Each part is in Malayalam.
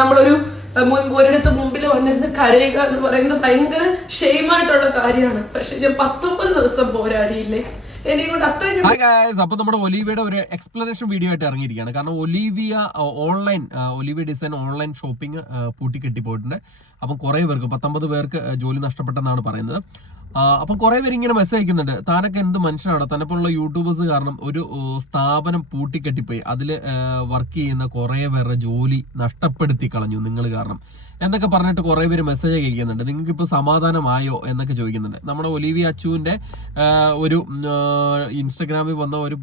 നമ്മളൊരു ഒരിടത്ത് മുമ്പിൽ വന്നിരുന്ന് കരയുക എന്ന് പറയുന്നത് ഭയങ്കര ഷെയ്മായിട്ടുള്ള കാര്യമാണ്. പക്ഷെ ഞാൻ പത്തൊമ്പത് ദിവസം പോരാടിയില്ലേ? അപ്പൊ നമ്മുടെ ഒലീവിയുടെ ഒരു എക്സ്പ്ലനേഷൻ വീഡിയോ ആയിട്ട് ഇറങ്ങിയിരിക്കുകയാണ്. കാരണം Olivia online Olivia design online shopping പൂട്ടിക്കെട്ടി പോയിട്ടുണ്ട് അപ്പം കുറെ പേർക്ക് പത്തൊമ്പത് പേർക്ക് ജോലി നഷ്ടപ്പെട്ടെന്നാണ് പറയുന്നത്. അപ്പം കുറെ പേര് ഇങ്ങനെ മെസ്സേജ് അയക്കുന്നുണ്ട്. താനൊക്കെ എന്ത് മനുഷ്യനാണ്? തന്നെ പോലുള്ള യൂട്യൂബേഴ്സ് കാരണം ഒരു സ്ഥാപനം പൂട്ടിക്കെട്ടിപ്പോയി. അതിൽ വർക്ക് ചെയ്യുന്ന കുറെ പേരുടെ ജോലി നഷ്ടപ്പെടുത്തി കളഞ്ഞു നിങ്ങൾ കാരണം. എന്നൊക്കെ പറഞ്ഞിട്ട് കുറെ പേര് മെസ്സേജ് അയക്കുന്നുണ്ട്. നിങ്ങൾക്ക് ഇപ്പൊ സമാധാനമായോ എന്നൊക്കെ ചോദിക്കുന്നുണ്ട്. നമ്മുടെ ഒലിവി അച്ചുവിന്റെ ഒരു ഇൻസ്റ്റാഗ്രാമിൽ വന്ന ഒരു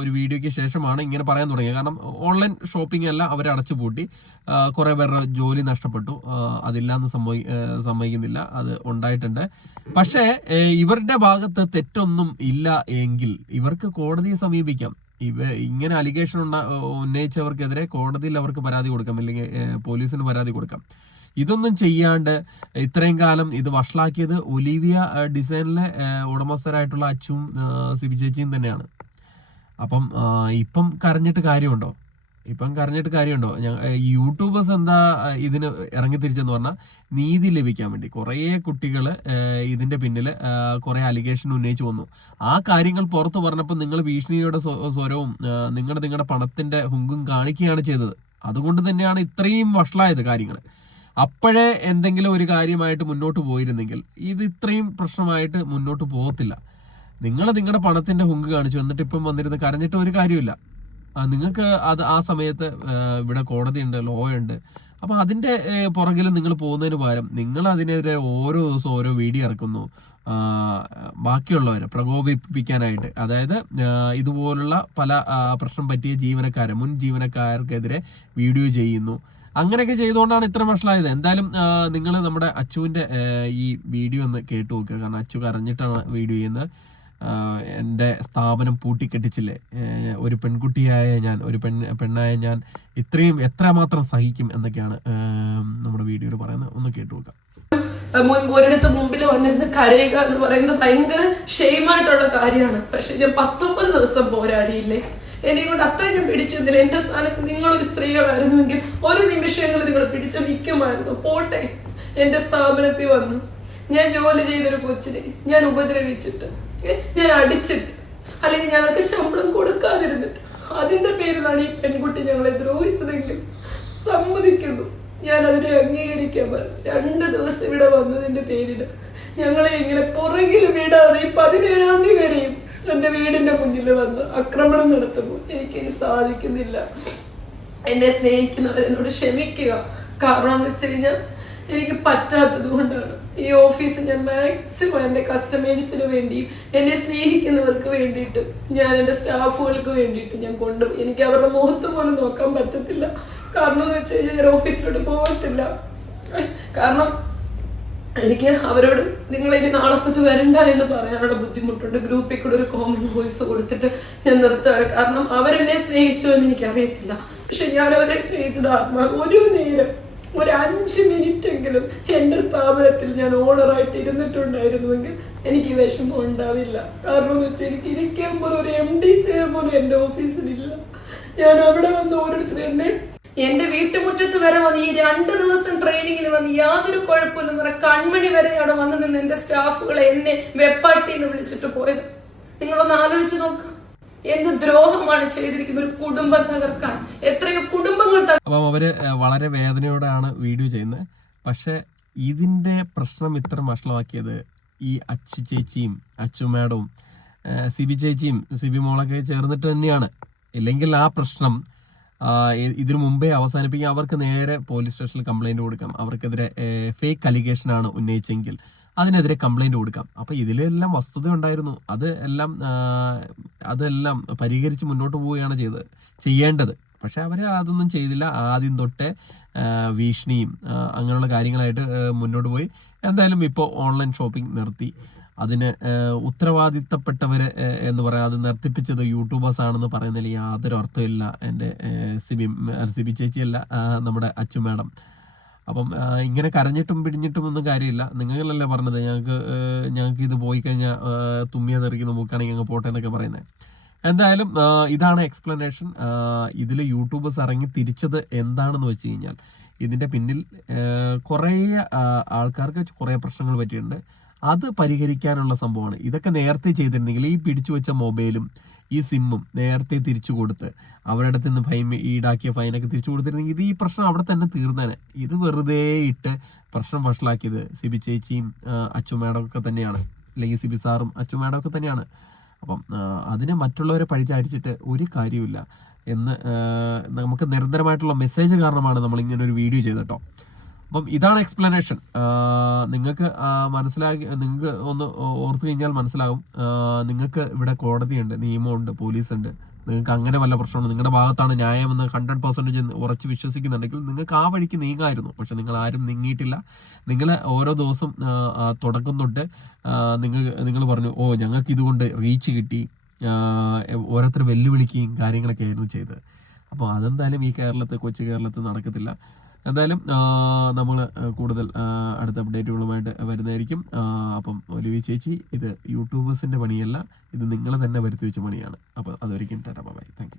ഒരു വീഡിയോയ്ക്ക് ശേഷമാണ് ഇങ്ങനെ പറയാൻ തുടങ്ങിയത്. കാരണം ഓൺലൈൻ ഷോപ്പിംഗ് അല്ല അവരെ അടച്ചുപൂട്ടി ആ, കുറെ പേരുടെ ജോലി നഷ്ടപ്പെട്ടു. അതില്ലാന്ന് ആ, സമ്മതിക്കുന്നില്ല. അത് ഉണ്ടായിട്ടുണ്ട്. പക്ഷേ ഇവരുടെ ഭാഗത്ത് തെറ്റൊന്നും ഇല്ല എങ്കിൽ ഇവർക്ക് കോടതിയെ സമീപിക്കാം. ഇവ ഇങ്ങനെ അലിഗേഷൻ ഉന്നയിച്ചവർക്കെതിരെ കോടതിയിൽ അവർക്ക് പരാതി കൊടുക്കാം. അല്ലെങ്കിൽ പോലീസിന് പരാതി കൊടുക്കാം. ഇതൊന്നും ചെയ്യാണ്ട് ഇത്രയും കാലം ഇത് വഷളാക്കിയത് ഒലീവിയ ഡിസൈനിലെ ഉടമസ്ഥരായിട്ടുള്ള അച്ചും സിബി ചേച്ചിയും തന്നെയാണ്. അപ്പം ഇപ്പം കരഞ്ഞിട്ട് കാര്യമുണ്ടോ? ഇപ്പം കരഞ്ഞിട്ട് കാര്യമുണ്ടോ? യൂട്യൂബേഴ്സ് എന്താ ഇതിന് ഇറങ്ങി തിരിച്ചെന്ന് പറഞ്ഞാൽ നീതി ലഭിക്കാൻ വേണ്ടി കുറേ കുട്ടികൾ ഇതിന്റെ പിന്നിൽ കുറേ അലിഗേഷൻ ഉന്നയിച്ചു വന്നു. ആ കാര്യങ്ങൾ പുറത്തു പറഞ്ഞപ്പോൾ നിങ്ങൾ ഭീഷണിയുടെ സ്വരവും നിങ്ങളുടെ നിങ്ങളുടെ പണത്തിന്റെ ഹുങ്കും കാണിക്കുകയാണ് ചെയ്തത്. അതുകൊണ്ട് തന്നെയാണ് ഇത്രയും വഷളായത് കാര്യങ്ങൾ അപ്പോഴേ എന്തെങ്കിലും ഒരു കാര്യമായിട്ട് മുന്നോട്ട് പോയിരുന്നെങ്കിൽ ഇത് ഇത്രയും പ്രശ്നമായിട്ട് മുന്നോട്ട് പോകത്തില്ല. നിങ്ങൾ നിങ്ങളുടെ പണത്തിന്റെ ഹുങ്ക് കാണിച്ചു എന്നിട്ട് ഇപ്പം വന്നിരുന്ന് കരഞ്ഞിട്ട് ഒരു കാര്യമില്ല നിങ്ങൾക്ക് അത് ആ സമയത്ത് ഇവിടെ കോടതിയുണ്ട് ലോ ഉണ്ട്. അപ്പൊ അതിന്റെ പുറകിൽ നിങ്ങൾ പോകുന്നതിന് പകരം നിങ്ങൾ അതിനെതിരെ ഓരോ ദിവസവും ഓരോ വീഡിയോ ഇറക്കുന്നു. ബാക്കിയുള്ളവരെ പ്രകോപിപ്പിക്കാനായിട്ട്. അതായത് ഇതുപോലുള്ള പല പ്രശ്നം പറ്റിയ ജീവനക്കാരെ മുൻ ജീവനക്കാർക്കെതിരെ വീഡിയോ ചെയ്യുന്നു. അങ്ങനെയൊക്കെ ചെയ്തുകൊണ്ടാണ് ഇത്ര വഷളായത് എന്തായാലും നിങ്ങൾ നമ്മുടെ അച്ചുവിന്റെ ഈ വീഡിയോ ഒന്ന് കേട്ടു നോക്കുക. കാരണം അച്ചു കരഞ്ഞിട്ടാണ് വീഡിയോ ചെയ്യുന്നത്. എന്റെ സ്ഥാപനം പൂട്ടിക്കെട്ടിച്ചില്ലേ? ഒരു പെൺകുട്ടിയായ ഞാൻ ഒരു പെൺ പെണ്ണായ ഞാൻ ഇത്രയും എത്രമാത്രം സഹിക്കും എന്നൊക്കെയാണ് നമ്മുടെ വീഡിയോയിൽ പറയുന്നത്. ഒന്ന് കേട്ടു നോക്കാം. അഹ്, മുൻപ് ഒരിടത്ത് മുമ്പിൽ വന്നിരുന്ന് കരയുക എന്ന് പറയുന്നത് ഭയങ്കര ഷെയിമായിട്ടുള്ള കാര്യമാണ്. പക്ഷെ ഞാൻ പത്തൊമ്പത് ദിവസം പോരാടിയില്ലേ? എന്നെ കൊണ്ട് അത്ര ഞാൻ പിടിച്ചെന്നില്ല എന്റെ സ്ഥാനത്ത് നിങ്ങളൊരു സ്ത്രീകളായിരുന്നുവെങ്കിൽ ഒരു നിമിഷമെങ്കിലും നിങ്ങൾ പിടിച്ചു നിൽക്കുമായിരുന്നു പോട്ടെ എന്റെ സ്ഥാപനത്തിൽ വന്നു. ഞാൻ ജോലി ചെയ്തൊരു കൊച്ചിനെ ഞാൻ ഉപദ്രവിച്ചിട്ട്. ഞാൻ അടിച്ചിട്ട്. അല്ലെങ്കിൽ ഞങ്ങൾക്ക് ശമ്പളം കൊടുക്കാതിരുന്നിട്ട്. അതിന്റെ പേരിലാണ് ഈ പെൺകുട്ടി ഞങ്ങളെ ദ്രോഹിച്ചതെങ്കിൽ സമ്മതിക്കുന്നു. ഞാൻ അതിനെ അംഗീകരിക്കാൻ പറഞ്ഞു. രണ്ട് ദിവസം ഇവിടെ വന്നതിന്റെ പേരിൽ ഞങ്ങളെ ഇങ്ങനെ പുറകിൽ ഇടാതെ ഈ പതിനേഴാം തീയതി വരെയും എന്റെ വീടിന്റെ മുന്നിൽ വന്ന് ആക്രമണം നടത്തുമ്പോൾ എനിക്കിനി സാധിക്കുന്നില്ല. എന്നെ സ്നേഹിക്കുന്നവരെന്നോട് ക്ഷമിക്കുക. കാരണം എന്ന് വെച്ച് കഴിഞ്ഞാൽ എനിക്ക് പറ്റാത്തത് കൊണ്ടാണ്. ഈ ഓഫീസ് ഞാൻ മാക്സിമം എന്റെ കസ്റ്റമേഴ്സിന് വേണ്ടിയും എന്നെ സ്നേഹിക്കുന്നവർക്ക് വേണ്ടിയിട്ട് ഞാൻ എന്റെ സ്റ്റാഫുകൾക്ക് വേണ്ടിയിട്ട് ഞാൻ കൊണ്ടുപോയി എനിക്ക് അവരുടെ മുഖത്ത് പോലും നോക്കാൻ പറ്റത്തില്ല. കാരണം എന്ന് വെച്ച് കഴിഞ്ഞാൽ ഞാൻ ഓഫീസിലോട്ട് പോകത്തില്ല. കാരണം എനിക്ക് അവരോട് നിങ്ങൾ ഇനി നാളെ തൊട്ട് വരണ്ട എന്ന് പറയാനുള്ള ബുദ്ധിമുട്ടുണ്ട്. ഗ്രൂപ്പിൽ കൂടെ ഒരു കോമൺ വോയിസ് കൊടുത്തിട്ട് ഞാൻ നിർത്തുകയാണ്. കാരണം അവരെന്നെ സ്നേഹിച്ചു എന്ന് എനിക്ക് അറിയത്തില്ല പക്ഷെ ഞാൻ അവരെ സ്നേഹിച്ചത് ആത്മാ ഒരു നേരം ഒരു അഞ്ച് മിനിറ്റെങ്കിലും എന്റെ സ്ഥാപനത്തിൽ ഞാൻ ഓണറായിട്ട് ഇരുന്നിട്ടുണ്ടായിരുന്നുവെങ്കിൽ എനിക്ക് വിഷമം ഉണ്ടാവില്ല. കാരണം എന്ന് വെച്ചാൽ എനിക്ക് ഇരിക്കാൻ പോലും ഒരു എം ഡി ചെയർ പോലും എന്റെ ഓഫീസിലില്ല. ഞാൻ അവിടെ വന്ന് ഓരോരുത്തർ എന്നെ എന്റെ വീട്ടുമുറ്റത്ത് വരെ വന്ന് ഈ രണ്ട് ദിവസം ട്രെയിനിങ്ങിന് വന്ന് യാതൊരു കുഴപ്പമില്ലെന്ന് കൺമണി വരെ അവിടെ വന്ന് നിന്ന് എന്റെ സ്റ്റാഫുകളെ എന്നെ വെപ്പാട്ടി എന്ന് വിളിച്ചിട്ട് പോയത്. നിങ്ങളൊന്ന് ആലോചിച്ച് നോക്കാം. എന്ത് ദ്രോഹമാണ് ചെയ്തിരിക്കുന്നത്? ഒരു കുടുംബം തകർക്കാൻ എത്രയോ കുടുംബങ്ങൾ അപ്പം അവർ വളരെ വേദനയോടാണ് വീഡിയോ ചെയ്യുന്നത്. പക്ഷെ ഇതിന്റെ പ്രശ്നം ഇത്ര വഷളമാക്കിയത് ഈ അച്ചു ചേച്ചിയും അച്ചു മാഡവും സിബി ചേച്ചിയും സിബി മോളൊക്കെ ചേർന്നിട്ട് തന്നെയാണ്. ഇല്ലെങ്കിൽ ആ പ്രശ്നം ഇതിനു മുമ്പേ അവസാനിപ്പിക്കാൻ അവർക്ക് നേരെ പോലീസ് സ്റ്റേഷനിൽ കംപ്ലൈന്റ് കൊടുക്കാം. അവർക്കെതിരെ ഫേക്ക് അലിഗേഷൻ ആണ് ഉന്നയിച്ചെങ്കിൽ. അതിനെതിരെ കംപ്ലൈന്റ് കൊടുക്കാം. അപ്പൊ ഇതിലെല്ലാം വസ്തുത ഉണ്ടായിരുന്നു. അത് എല്ലാം അതെല്ലാം പരിഹരിച്ച് മുന്നോട്ട് പോവുകയാണ് ചെയ്തത് ചെയ്യേണ്ടത്. പക്ഷെ അവർ അതൊന്നും ചെയ്തില്ല. ആദ്യം തൊട്ടേ ഭീഷണിയും അങ്ങനെയുള്ള കാര്യങ്ങളായിട്ട് മുന്നോട്ട് പോയി. എന്തായാലും ഇപ്പോൾ ഓൺലൈൻ ഷോപ്പിംഗ് നിർത്തി. അതിന് ഉത്തരവാദിത്തപ്പെട്ടവർ എന്ന് പറയാം അത് നിർത്തിപ്പിച്ചത് യൂട്യൂബേഴ്സ് ആണെന്ന് പറയുന്നതിൽ യാതൊരു അർത്ഥമില്ല എന്റെ സിബി സിബി ചേച്ചിയല്ല നമ്മുടെ അച്ചു മാഡം. അപ്പം ഇങ്ങനെ കരഞ്ഞിട്ടും പിടിഞ്ഞിട്ടും ഒന്നും കാര്യമില്ല. നിങ്ങളല്ലേ പറഞ്ഞത് ഞങ്ങൾക്ക് ഞങ്ങൾക്ക് ഇത് പോയി കഴിഞ്ഞാൽ തുമ്മിയ തെറിക്കുന്ന നോക്കുകയാണെങ്കിൽ ഞങ്ങൾ പോട്ടെ എന്നൊക്കെ പറയുന്നത്. എന്തായാലും ഇതാണ് എക്സ്പ്ലനേഷൻ ഇതിൽ യൂട്യൂബേഴ്സ് ഇറങ്ങി തിരിച്ചത് എന്താണെന്ന് വെച്ച് കഴിഞ്ഞാൽ ഇതിന്റെ പിന്നിൽ കുറേ ആൾക്കാർക്ക് കുറേ പ്രശ്നങ്ങൾ പറ്റിയിട്ടുണ്ട്. അത് പരിഹരിക്കാനുള്ള സംഭവമാണ്. ഇതൊക്കെ നേരത്തെ ചെയ്തിരുന്നെങ്കിൽ ഈ പിടിച്ചു വെച്ച മൊബൈലും ഈ സിമ്മും നേരത്തെ തിരിച്ചു കൊടുത്ത് അവരുടെ അടുത്ത് നിന്ന് ഫൈൻ ഈടാക്കിയ ഫൈനൊക്കെ തിരിച്ചു കൊടുത്തിരുന്നെങ്കിൽ ഇത് ഈ പ്രശ്നം അവിടെ തന്നെ തീർന്നേനെ. ഇത് വെറുതെ ഇട്ട് പ്രശ്നം വഷളാക്കിയത് സിബി ചേച്ചിയും അച്ചുമേടം ഒക്കെ തന്നെയാണ്. അല്ലെങ്കിൽ സിബി സാറും അച്ചുമേടം ഒക്കെ തന്നെയാണ്. അപ്പം അതിനെ മറ്റുള്ളവരെ പഴിചാരിച്ചിട്ട് ഒരു കാര്യമില്ല എന്ന് നമുക്ക് നിരന്തരമായിട്ടുള്ള മെസ്സേജ് കാരണമാണ് നമ്മൾ ഇങ്ങനെ ഒരു വീഡിയോ ചെയ്തത് കേട്ടോ. അപ്പം ഇതാണ് എക്സ്പ്ലനേഷൻ നിങ്ങൾക്ക് മനസ്സിലാക്കി നിങ്ങൾക്ക് ഒന്ന് ഓർത്തു കഴിഞ്ഞാൽ മനസ്സിലാകും. നിങ്ങൾക്ക് ഇവിടെ കോടതിയുണ്ട് നിയമമുണ്ട് പോലീസുണ്ട്. നിങ്ങൾക്ക് അങ്ങനെ വല്ല പ്രശ്നമുണ്ട്. നിങ്ങളുടെ ഭാഗത്താണ് ന്യായമെന്ന് ഹൺഡ്രഡ് പെർസെന്റേജ് ഉറച്ച് വിശ്വസിക്കുന്നുണ്ടെങ്കിൽ നിങ്ങൾക്ക് ആ വഴിക്ക് നീങ്ങായിരുന്നു. പക്ഷെ നിങ്ങൾ ആരും നീങ്ങിയിട്ടില്ല. നിങ്ങൾ ഓരോ ദിവസം തുടക്കം തൊട്ട് നിങ്ങൾ നിങ്ങൾ പറഞ്ഞു ഓ ഞങ്ങൾക്ക് ഇതുകൊണ്ട് റീച്ച് കിട്ടി. ഓരോരുത്തർ വെല്ലുവിളിക്കുകയും കാര്യങ്ങളൊക്കെ ആയിരുന്നു ചെയ്തത്. അപ്പോൾ അതെന്തായാലും ഈ കേരളത്തിൽ കൊച്ചു കേരളത്തിൽ നടക്കത്തില്ല. എന്തായാലും നമ്മൾ കൂടുതൽ അടുത്ത അപ്ഡേറ്റുകളുമായിട്ട് വരുന്നതായിരിക്കും. അപ്പം ഒലിവി ചേച്ചി ഇത് യൂട്യൂബേഴ്സിന്റെ പണിയല്ല ഇത് നിങ്ങളെ തന്നെ വരുത്തി വെച്ച പണിയാണ്. അപ്പോൾ അതൊരിക്കും ടാറ്റാ ബൈ താങ്ക്